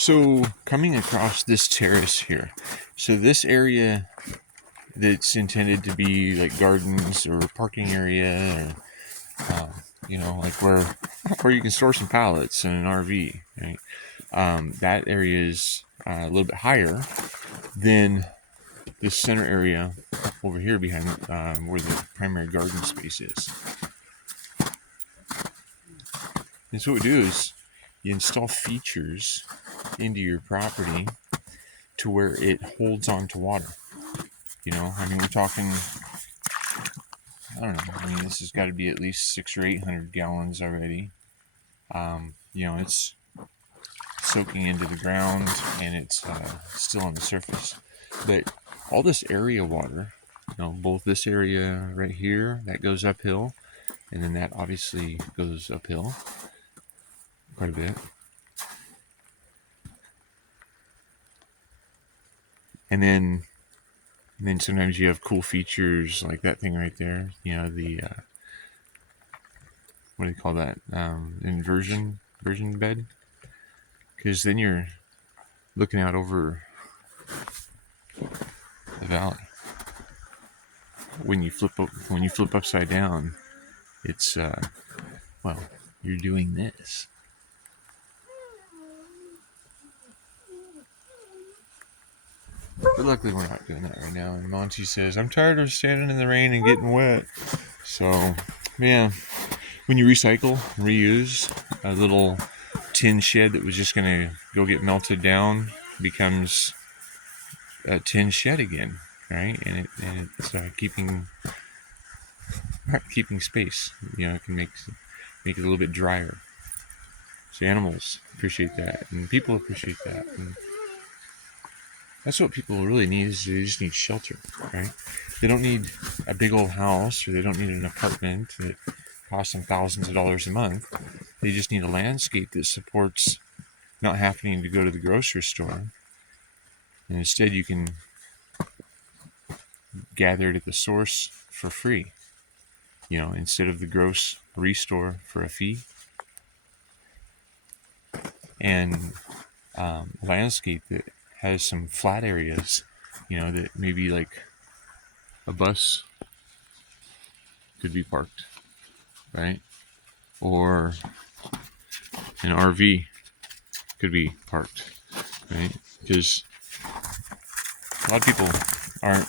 So coming across this terrace here, so this area that's intended to be like gardens or parking area, or like where you can store some pallets and an RV, right? That area is a little bit higher than this center area over here behind where the primary garden space is. And so what we do is you install features into your property to where it holds on to water. We're talking, I don't know, this has got to be at least 600 or 800 gallons already. It's soaking into the ground and it's still on the surface. But all this area water, both this area right here, that goes uphill, and then that obviously goes uphill quite a bit. And then sometimes you have cool features like that thing right there. The what do you call that? Inversion bed. Because then you're looking out over the valley. When you flip upside down, it's you're doing this. But luckily we're not doing that right now. And Monty says, I'm tired of standing in the rain and getting wet. So, yeah, when you recycle, reuse, a little tin shed that was just going to go get melted down becomes a tin shed again, right? And it's keeping space. It can make it a little bit drier. So animals appreciate that, and people appreciate that. And that's what people really need, is they just need shelter, right? They don't need a big old house, or they don't need an apartment that costs them thousands of dollars a month. They just need a landscape that supports not having to go to the grocery store. And instead you can gather it at the source for free, instead of the gross restore for a fee. And a landscape that has some flat areas, that maybe like a bus could be parked, right? Or an RV could be parked, right? Because a lot of people aren't,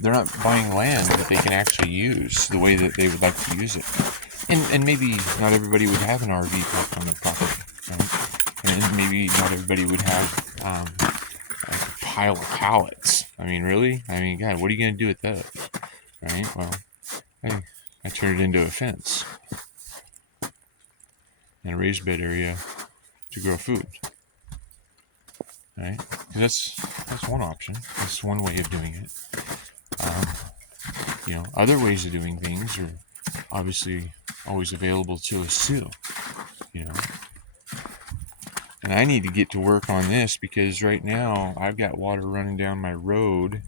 they're not buying land that they can actually use the way that they would like to use it. And maybe not everybody would have an RV parked on their property, right? And maybe not everybody would have a pile of pallets. Really? God, what are you going to do with those? Right? Well, I turned it into a fence and a raised bed area to grow food. Right? That's one option. That's one way of doing it. Other ways of doing things are obviously always available to us too. And I need to get to work on this, because right now I've got water running down my road,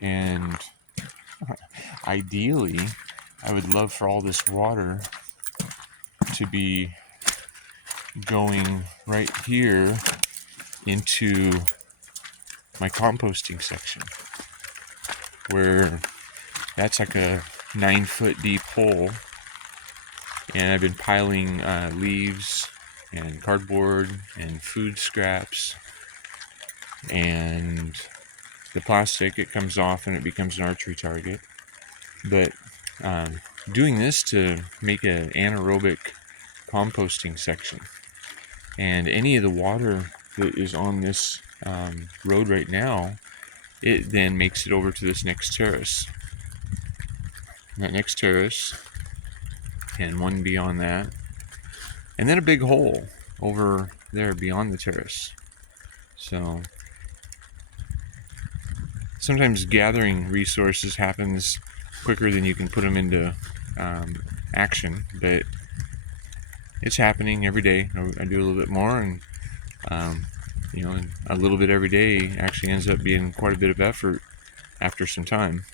and ideally I would love for all this water to be going right here into my composting section, where that's like a 9-foot deep hole, and I've been piling leaves and cardboard and food scraps and the plastic. It comes off and it becomes an archery target. But doing this to make an anaerobic composting section, and any of the water that is on this road right now, it then makes it over to this next terrace. And that next terrace, and one beyond that, and then a big hole over there beyond the terrace. So sometimes gathering resources happens quicker than you can put them into action, but it's happening every day. I do a little bit more, and a little bit every day actually ends up being quite a bit of effort after some time.